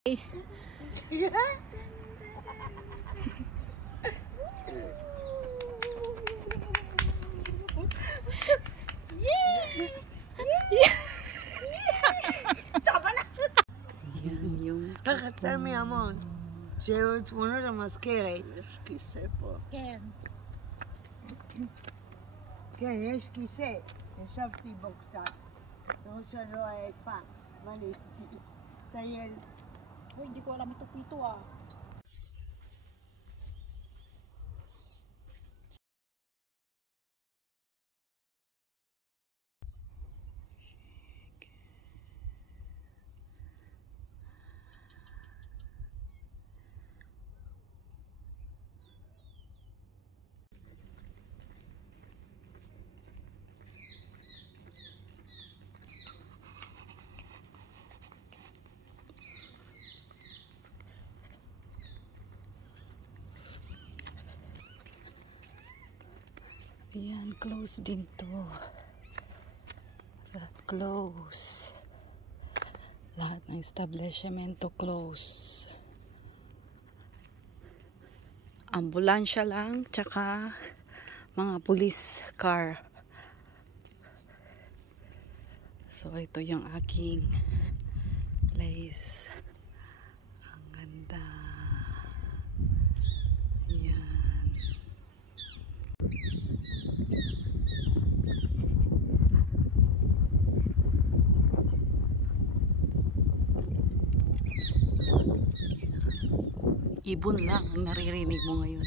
ככה צל מהמון, שהיו תמונות המזכרת. יש כיסא פה. כן. כן, יש כיסא, ישבתי בו קצת. למרות שאני לא אהיה פעם, אבל טייל. Uy, hindi ko alam ito pito ah. Ayan, close din to. That close. Lahat ng establishmento close. Ambulansya lang, tsaka mga police car. So, ito yung aking place. Ang ganda. Ayan. Ibon lang ang naririnig mo ngayon.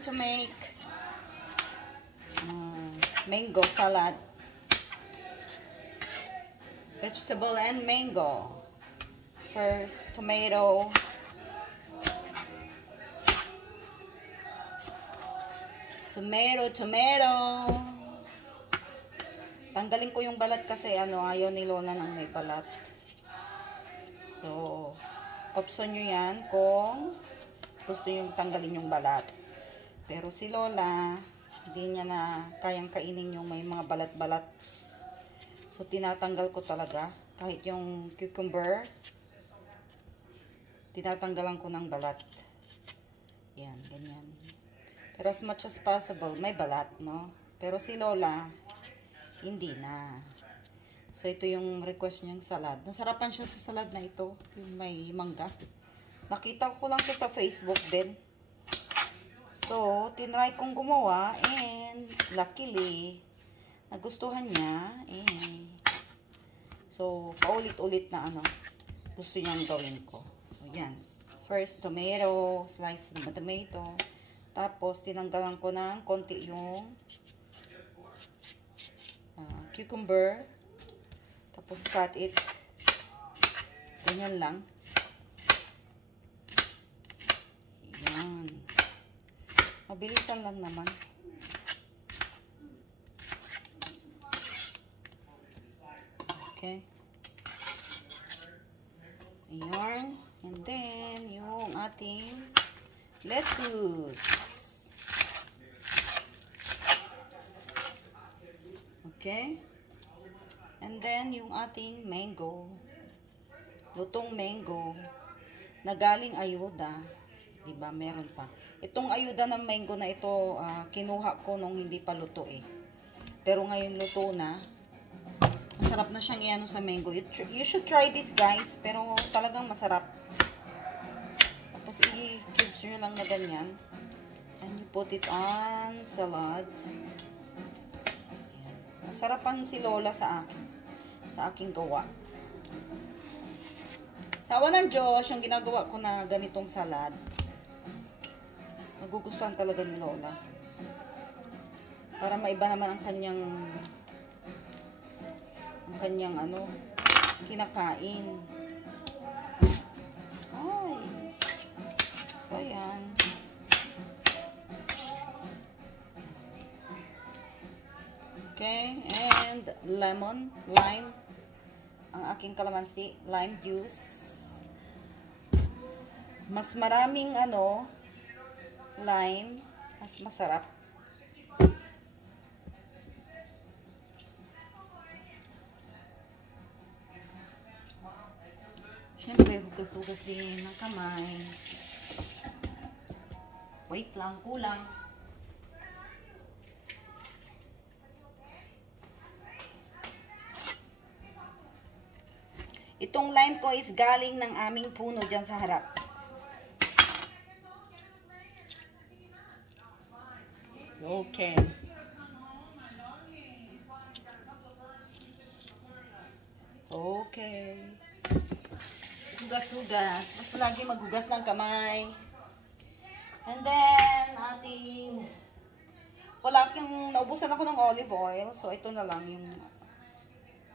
to make mango salad. Vegetable and mango. First, tomato. Tomato. Tanggalin ko yung balat kasi ayaw ni Lola ng may balat. So, option nyo yan kung gusto nyo tanggalin yung balat. Pero si Lola, hindi niya na kayang kainin yung may mga balat-balat. So, tinatanggal ko talaga. Kahit yung cucumber, tinatanggalan ko ng balat. Yan, ganyan. Pero as much as possible, may balat, no? Pero si Lola, hindi na. So, ito yung request niyang salad. Nasarapan siya sa salad na ito. Yung may mangga. Nakita ko lang siya sa Facebook din. So, tinry kong gumawa. And, luckily, nagustuhan niya. So, paulit-ulit na gusto niyang gawin ko. So, yan. First, tomato. Slice ng tomato. Tapos, tinanggalan ko ng konti yung cucumber. Tapos, cut it. Ganyan lang. Yan. Mabilisan lang naman. Okay. Ayan. And then, yung ating lettuce. Okay. And then, yung ating mango. Lutong mango. Na galing ayuda. Diba? Meron pa. Itong ayuda ng mango na ito, kinuha ko nung hindi pa luto eh. Pero ngayon luto na. Masarap na siyang iano sa mango. You should try this, guys. Pero talagang masarap. Tapos i-cubes nyo lang na ganyan. And you put it on salad. Ayan. Masarap ang si Lola sa akin. Sa aking gawa. Sa awa ng Diyos, yung ginagawa ko na ganitong salad. Magugustuhan talaga ni Lola. Para maiba naman ang kanyang kinakain. Ay. So, ayan. Okay. And lime. Ang aking kalamansi, lime juice. Mas maraming lime, mas masarap. Siyempre, hugas-hugas din ng kamay. Wait lang, kulang. Itong lime ko is galing ng aming puno dyan sa harap. Okay. Okay. Hugas-hugas. Basta lagi maghugas ng kamay. And then, naubusan ako ng olive oil. So, ito na lang yung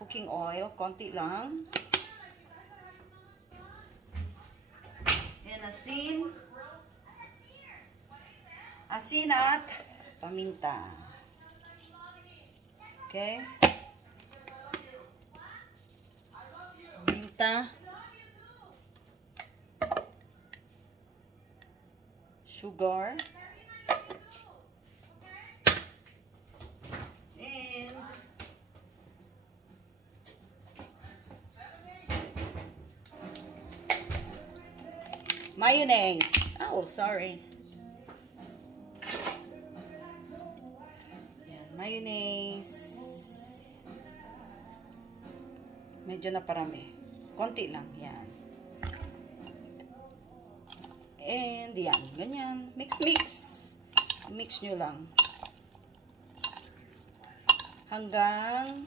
cooking oil. Konti lang. And asin. Asin at paminta. Okay. Paminta. Sugar. And mayonnaise. Oh, sorry. Yan, mayonnaise. Medyo na parami. Konti lang. Yan. And yan, ganyan. Mix. Mix nyo lang. Hanggang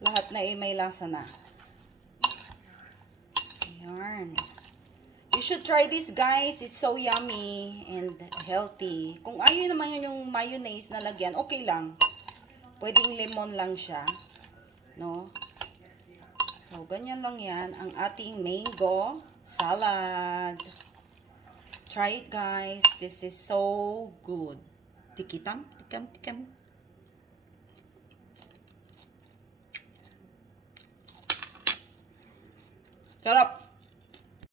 lahat na may lasa na. Ayan. You should try this, guys. It's so yummy and healthy. Kung ayaw naman yun yung mayonnaise na lagyan, okay lang. Pwedeng lemon lang siya. No? So, ganyan lang yan. Ang ating mango salad. Try it, guys. This is so good. Tikitam, tikam, tikam. Sarap.